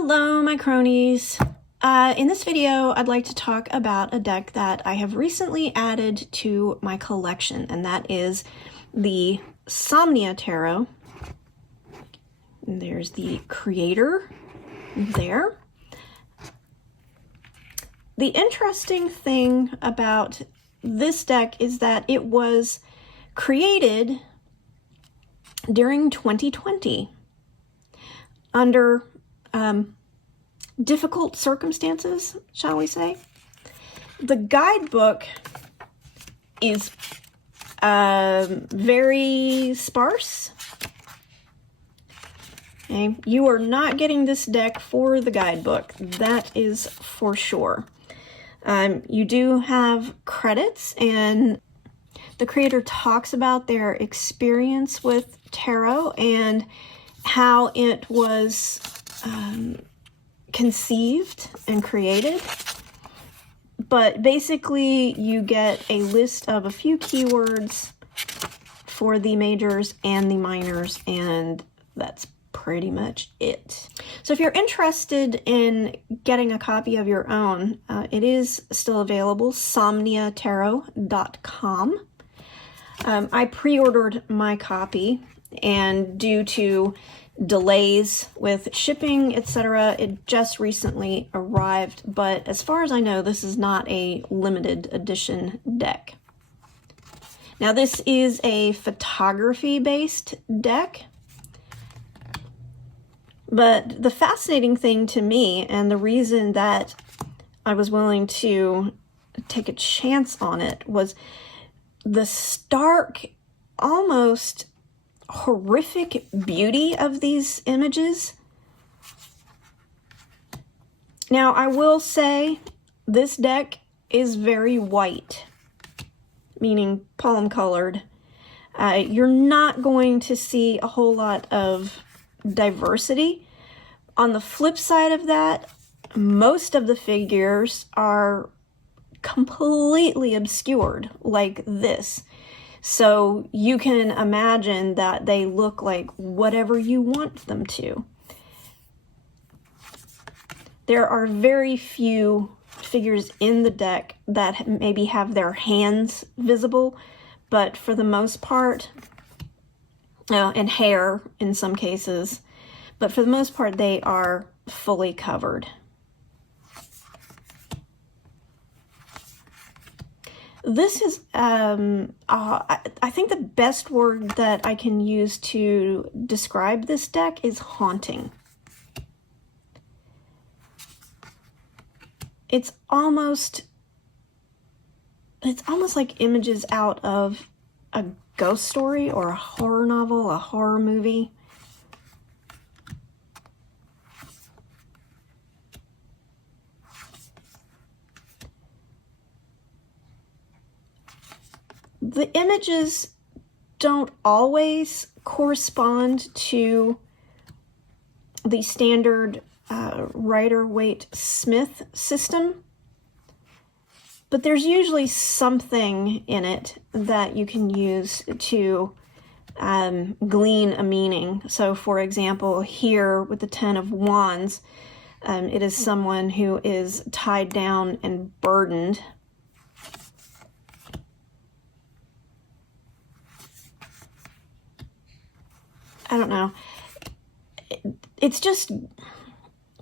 Hello, my cronies. In this video, I'd like to talk about a deck that I have recently added to my collection, and that is the Somnia Tarot. And there's the creator there. The interesting thing about this deck is that it was created during 2020 under difficult circumstances, shall we say. The guidebook is very sparse. Okay? You are not getting this deck for the guidebook, that is for sure. You do have credits, and the creator talks about their experience with tarot and how it was conceived and created. But basically, you get a list of a few keywords for the majors and the minors, and that's pretty much it. So if you're interested in getting a copy of your own, it is still available, somniatarot.com. I pre-ordered my copy, and due to delays with shipping, etc., it just recently arrived, but as far as I know, this is not a limited edition deck. Now, this is a photography-based deck, but the fascinating thing to me, and the reason that I was willing to take a chance on it, was the stark, almost horrific beauty of these images. Now, I will say this deck is very white, meaning palm colored. You're not going to see a whole lot of diversity. On the flip side of that, most of the figures are completely obscured like this. So you can imagine that they look like whatever you want them to. There are very few figures in the deck that maybe have their hands visible, but for the most part, and hair in some cases, but for the most part, they are fully covered. This is, I think the best word that I can use to describe this deck is haunting. It's almost like images out of a ghost story or a horror novel, a horror movie. The images don't always correspond to the standard Rider-Waite-Smith system, but there's usually something in it that you can use to glean a meaning. So, for example, here with the Ten of Wands, it is someone who is tied down and burdened. I don't know. It's just,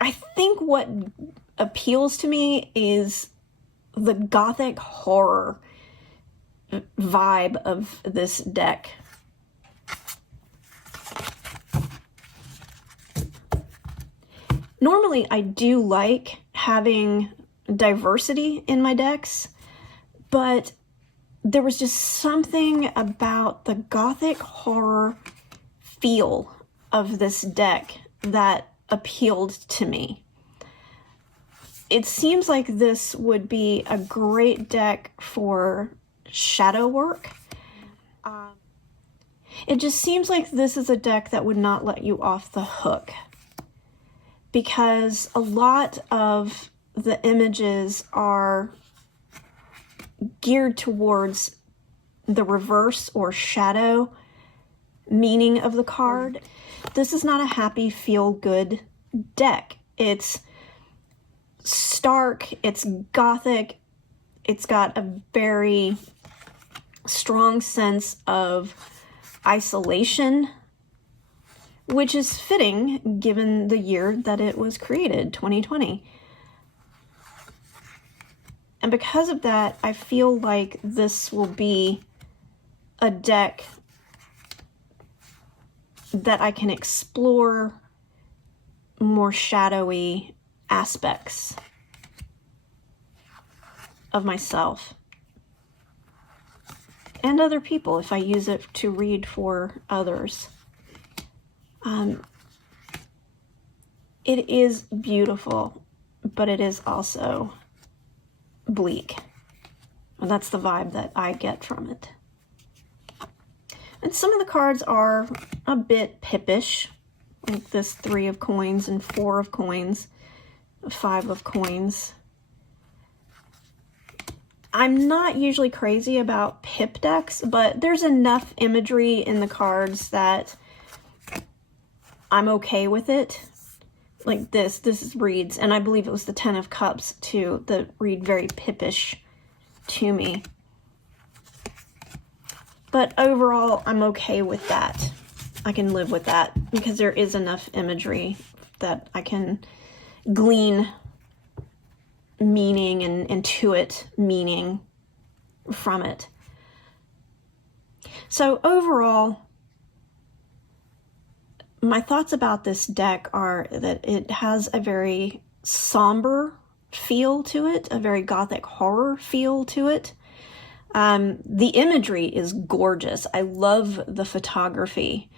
I think what appeals to me is the gothic horror vibe of this deck. Normally, I do like having diversity in my decks, but there was just something about the gothic horror feel of this deck that appealed to me. It seems like this would be a great deck for shadow work. It just seems like this is a deck that would not let you off the hook, because a lot of the images are geared towards the reverse or shadow meaning of the card. This is not a happy, feel-good deck. It's stark, it's gothic, it's got a very strong sense of isolation, which is fitting given the year that it was created, 2020. And because of that, I feel like this will be a deck that I can explore more shadowy aspects of myself and other people if I use it to read for others. It is beautiful, but it is also bleak. And that's the vibe that I get from it. And some of the cards are a bit pippish, like this 3 of coins and 4 of coins, 5 of coins. I'm not usually crazy about pip decks, but there's enough imagery in the cards that I'm okay with it. Like this reads, and I believe it was the 10 of Cups too, that read very pippish to me. But overall, I'm okay with that. I can live with that because there is enough imagery that I can glean meaning and intuit meaning from it. So overall, my thoughts about this deck are that it has a very somber feel to it, a very gothic horror feel to it. The imagery is gorgeous. I love the photography.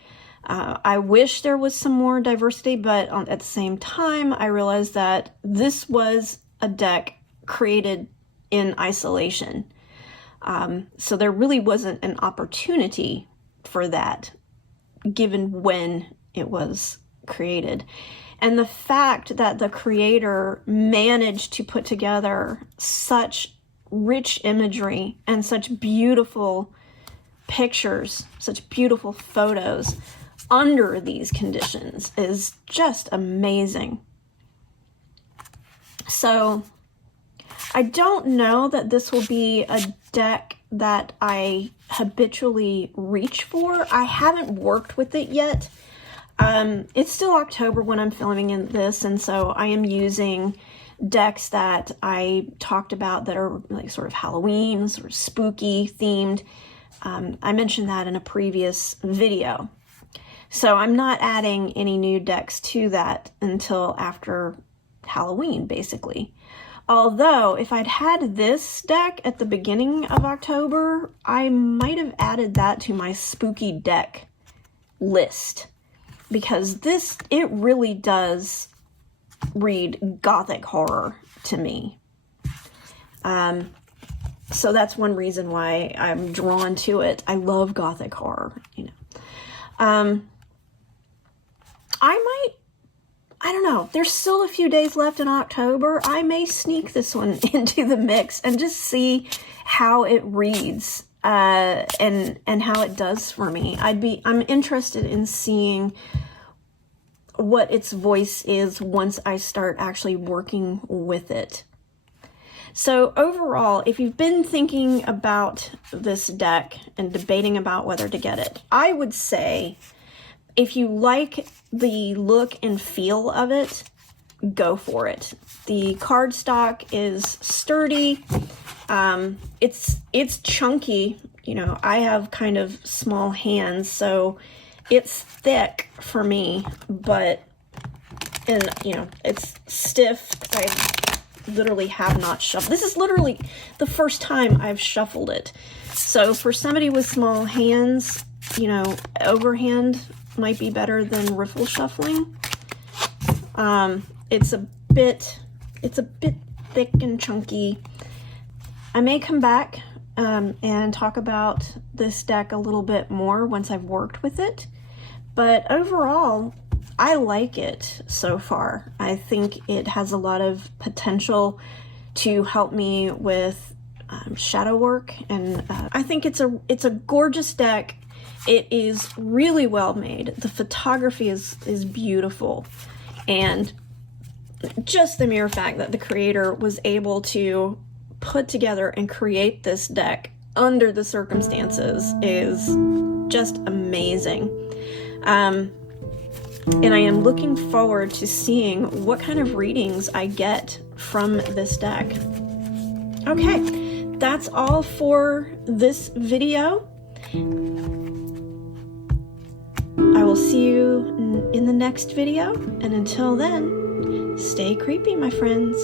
I wish there was some more diversity, but at the same time, I realized that this was a deck created in isolation. So there really wasn't an opportunity for that, given when it was created. And the fact that the creator managed to put together such rich imagery and such beautiful pictures, such beautiful photos under these conditions is just amazing. So I don't know that this will be a deck that I habitually reach for. I haven't worked with it yet. It's still October when I'm filming in this, and so I am using decks that I talked about that are like sort of Halloween, sort of spooky themed. I mentioned that in a previous video. So I'm not adding any new decks to that until after Halloween, basically. Although, if I'd had this deck at the beginning of October, I might have added that to my spooky deck list. Because it really does read gothic horror to me. So that's one reason why I'm drawn to it. I love gothic horror, you know. I don't know, there's still a few days left in October. I may sneak this one into the mix and just see how it reads and how it does for me. I'm interested in seeing what its voice is once I start actually working with it. So overall, if you've been thinking about this deck and debating about whether to get it, I would say if you like the look and feel of it, go for it. The cardstock is sturdy. It's chunky. You know, I have kind of small hands, so it's thick for me, and you know, it's stiff. I literally have not shuffled. This is literally the first time I've shuffled it. So for somebody with small hands, you know, overhand might be better than riffle shuffling. It's a bit thick and chunky. I may come back and talk about this deck a little bit more once I've worked with it. But overall, I like it so far. I think it has a lot of potential to help me with shadow work, and I think it's a gorgeous deck. It is really well made. The photography is beautiful, and just the mere fact that the creator was able to put together and create this deck under the circumstances is just amazing. And I am looking forward to seeing what kind of readings I get from this deck. Okay, that's all for this video. I will see you in the next video, and until then, stay creepy, my friends.